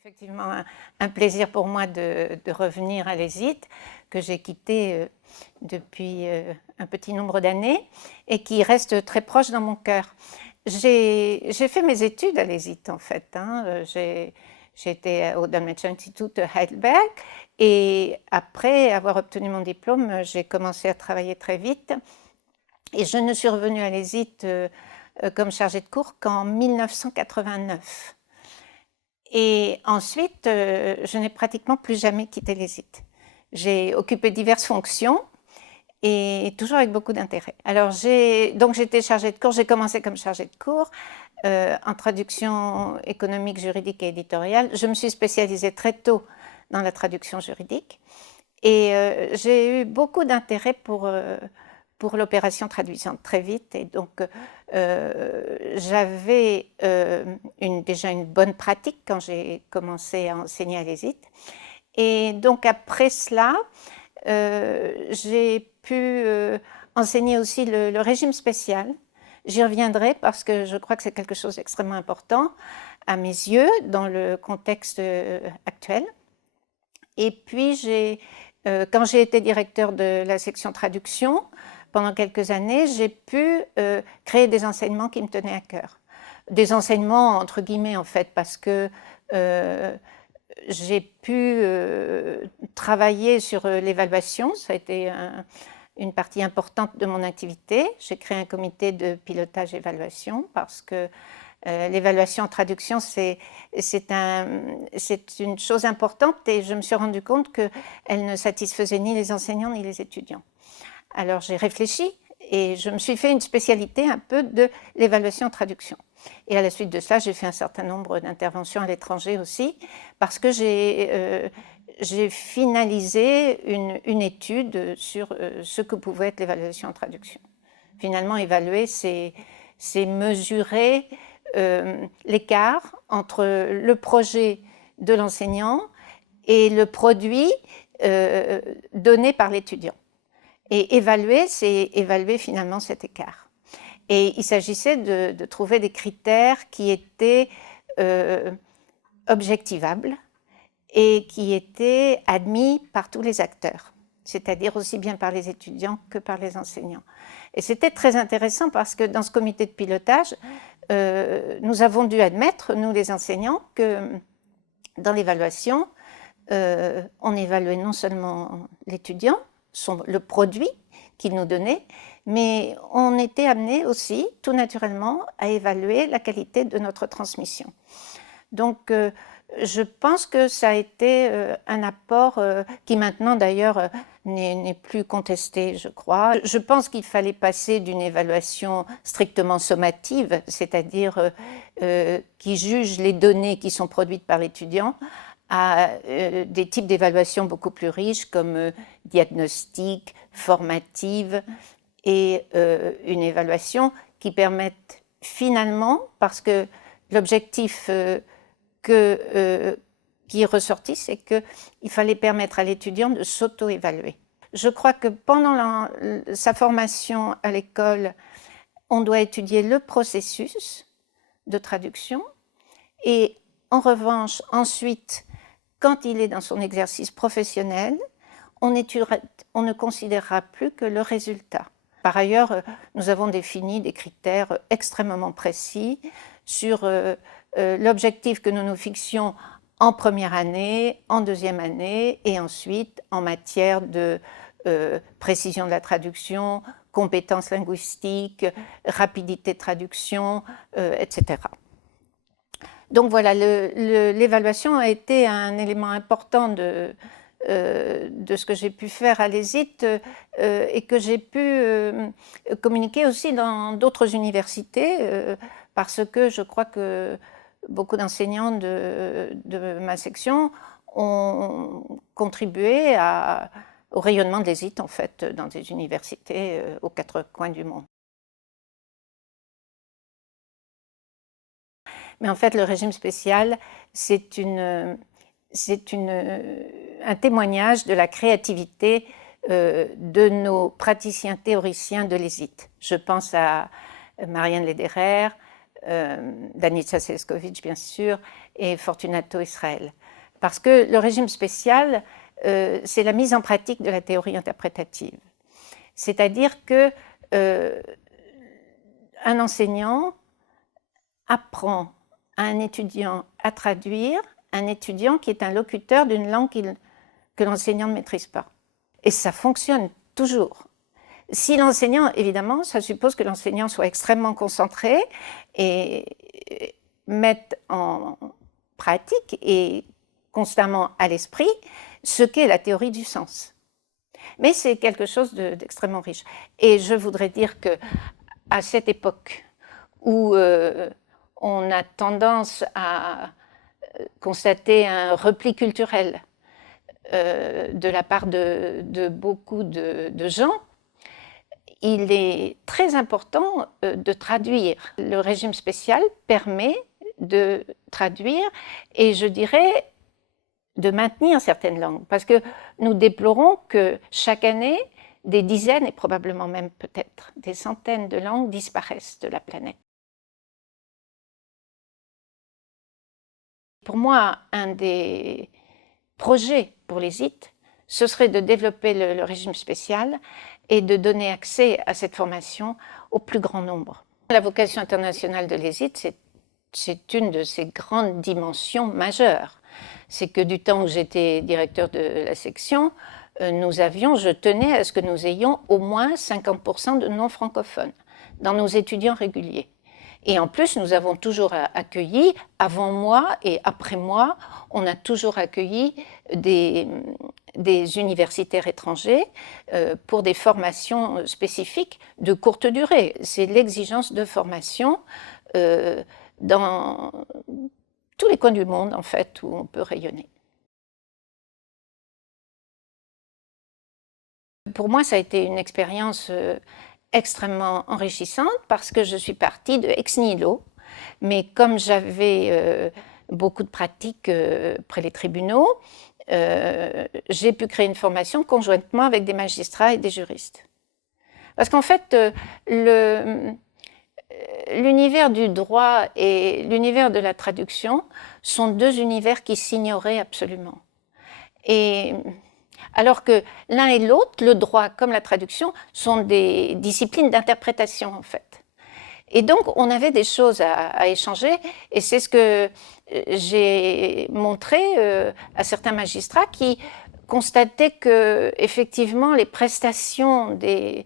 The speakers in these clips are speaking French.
effectivement un plaisir pour moi de revenir à l'ESIT, que j'ai quitté depuis un petit nombre d'années et qui reste très proche dans mon cœur. J'ai fait mes études à l'ESIT en fait. J'ai été au Dolmetscher Institut à Heidelberg et après avoir obtenu mon diplôme, j'ai commencé à travailler très vite et je ne suis revenue à l'ESIT comme chargée de cours qu'en 1989. Et ensuite, je n'ai pratiquement plus jamais quitté l'ESIT. J'ai occupé diverses fonctions et toujours avec beaucoup d'intérêt. Alors, j'étais chargée de cours, j'ai commencé comme chargée de cours en traduction économique, juridique et éditoriale. Je me suis spécialisée très tôt dans la traduction juridique et j'ai eu beaucoup d'intérêt pour l'opération traduisante très vite. Et donc, j'avais déjà une bonne pratique quand j'ai commencé à enseigner à l'ESIT. Et donc, après cela, j'ai pu enseigner aussi le régime spécial. J'y reviendrai parce que je crois que c'est quelque chose d'extrêmement important à mes yeux dans le contexte actuel. Et puis, quand j'ai été directeur de la section traduction, pendant quelques années, j'ai pu créer des enseignements qui me tenaient à cœur. Des enseignements entre guillemets en fait, parce que j'ai pu travailler sur l'évaluation, ça a été une partie importante de mon activité. J'ai créé un comité de pilotage évaluation parce que l'évaluation en traduction, c'est une chose importante et je me suis rendu compte qu'elle ne satisfaisait ni les enseignants ni les étudiants. Alors j'ai réfléchi et je me suis fait une spécialité un peu de l'évaluation en traduction. Et à la suite de cela, j'ai fait un certain nombre d'interventions à l'étranger aussi, parce que j'ai finalisé une étude sur ce que pouvait être l'évaluation en traduction. Finalement, évaluer, c'est mesurer l'écart entre le projet de l'enseignant et le produit donné par l'étudiant. Et évaluer, c'est évaluer finalement cet écart. Et il s'agissait de trouver des critères qui étaient objectivables et qui étaient admis par tous les acteurs, c'est-à-dire aussi bien par les étudiants que par les enseignants. Et c'était très intéressant parce que dans ce comité de pilotage, nous avons dû admettre, nous les enseignants, que dans l'évaluation, on évaluait non seulement l'étudiant, le produit qu'il nous donnait, mais on était amené aussi, tout naturellement, à évaluer la qualité de notre transmission. Donc, je pense que ça a été un apport qui maintenant, d'ailleurs, n'est plus contesté, je crois. Je pense qu'il fallait passer d'une évaluation strictement sommative, c'est-à-dire qui juge les données qui sont produites par l'étudiant, à des types d'évaluation beaucoup plus riches comme diagnostic, formative et une évaluation qui permettent finalement, parce que l'objectif qui est ressorti, c'est qu'il fallait permettre à l'étudiant de s'auto-évaluer. Je crois que pendant sa formation à l'école, on doit étudier le processus de traduction et en revanche, ensuite, quand il est dans son exercice professionnel, on ne considérera plus que le résultat. Par ailleurs, nous avons défini des critères extrêmement précis sur l'objectif que nous nous fixions en première année, en deuxième année et ensuite en matière de précision de la traduction, compétences linguistiques, rapidité de traduction, etc. Donc voilà, l'évaluation a été un élément important de ce que j'ai pu faire à l'ESIT et que j'ai pu communiquer aussi dans d'autres universités parce que je crois que beaucoup d'enseignants de ma section ont contribué au rayonnement de l'ESIT en fait dans des universités aux quatre coins du monde. Mais en fait, le régime spécial, c'est un témoignage de la créativité de nos praticiens théoriciens de l'ESIT. Je pense à Marianne Lederer, Danica Selskovic, bien sûr, et Fortunato Israël. Parce que le régime spécial, c'est la mise en pratique de la théorie interprétative. C'est-à-dire que un enseignant apprend à un étudiant à traduire, un étudiant qui est un locuteur d'une langue que l'enseignant ne maîtrise pas. Et ça fonctionne toujours. Si l'enseignant, évidemment, ça suppose que l'enseignant soit extrêmement concentré et mette en pratique et constamment à l'esprit ce qu'est la théorie du sens. Mais c'est quelque chose d'extrêmement riche. Et je voudrais dire qu'à cette époque où on a tendance à constater un repli culturel de la part de beaucoup de gens, il est très important de traduire. Le régime spécial permet de traduire et je dirais de maintenir certaines langues, parce que nous déplorons que chaque année, des dizaines et probablement même peut-être des centaines de langues disparaissent de la planète. Pour moi, un des projets pour les IT, ce serait de développer le régime spécial et de donner accès à cette formation au plus grand nombre. La vocation internationale de l'ESIT, c'est une de ses grandes dimensions majeures. C'est que du temps où j'étais directeur de la section, je tenais à ce que nous ayons au moins 50% de non-francophones dans nos étudiants réguliers. Et en plus, nous avons toujours accueilli, avant moi et après moi, on a toujours accueilli des universitaires étrangers pour des formations spécifiques de courte durée. C'est l'exigence de formation dans tous les coins du monde, en fait, où on peut rayonner. Pour moi, ça a été une expérience extrêmement enrichissante parce que je suis partie de ex nihilo, mais comme j'avais beaucoup de pratiques près les tribunaux, j'ai pu créer une formation conjointement avec des magistrats et des juristes. Parce qu'en fait, l'univers du droit et l'univers de la traduction sont deux univers qui s'ignoraient absolument. Et alors que l'un et l'autre, le droit comme la traduction, sont des disciplines d'interprétation en fait. Et donc on avait des choses à échanger et c'est ce que j'ai montré à certains magistrats qui constataient que effectivement les prestations des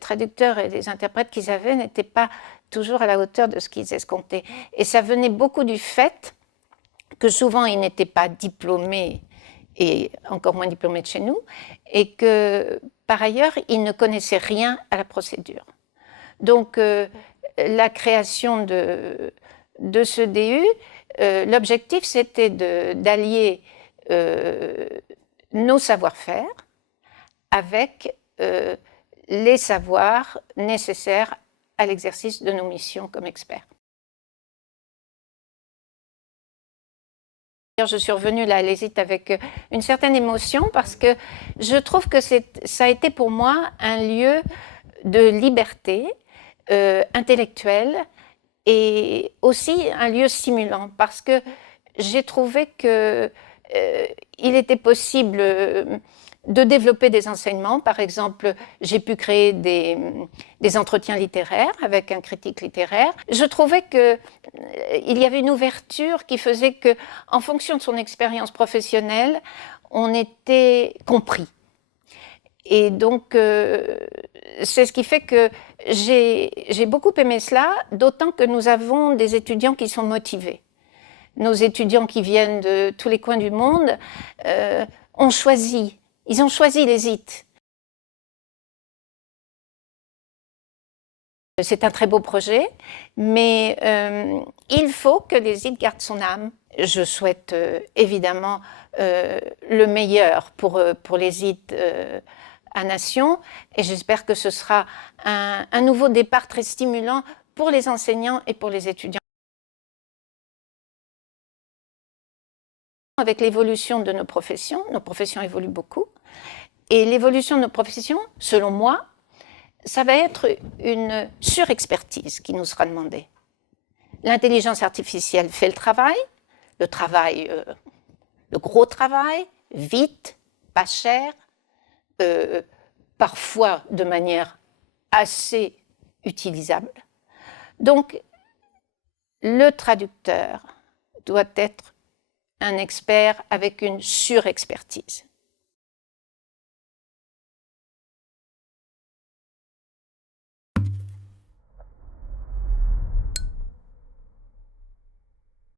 traducteurs et des interprètes qu'ils avaient n'étaient pas toujours à la hauteur de ce qu'ils escomptaient. Et ça venait beaucoup du fait que souvent ils n'étaient pas diplômés et encore moins diplômés de chez nous, et que par ailleurs ils ne connaissaient rien à la procédure. Donc la création de ce DU, l'objectif c'était d'allier nos savoir-faire avec les savoirs nécessaires à l'exercice de nos missions comme experts. Je suis revenue là à l'ESIT avec une certaine émotion parce que je trouve que ça a été pour moi un lieu de liberté intellectuelle et aussi un lieu stimulant parce que j'ai trouvé qu'il était possible de développer des enseignements. Par exemple, j'ai pu créer des entretiens littéraires avec un critique littéraire. Je trouvais qu'il y avait une ouverture qui faisait que, en fonction de son expérience professionnelle, on était compris. Et donc, c'est ce qui fait que j'ai beaucoup aimé cela, d'autant que nous avons des étudiants qui sont motivés. Nos étudiants qui viennent de tous les coins du monde ont choisi. Ils ont choisi les IT. C'est un très beau projet, mais il faut que les IT gardent son âme. Je souhaite évidemment le meilleur pour les IT à Nation, et j'espère que ce sera un nouveau départ très stimulant pour les enseignants et pour les étudiants. Avec l'évolution de nos professions évoluent beaucoup, et l'évolution de nos professions, selon moi, ça va être une surexpertise qui nous sera demandée. L'intelligence artificielle fait le travail, le travail, le gros travail, vite, pas cher, parfois de manière assez utilisable. Donc, le traducteur doit être un expert avec une surexpertise.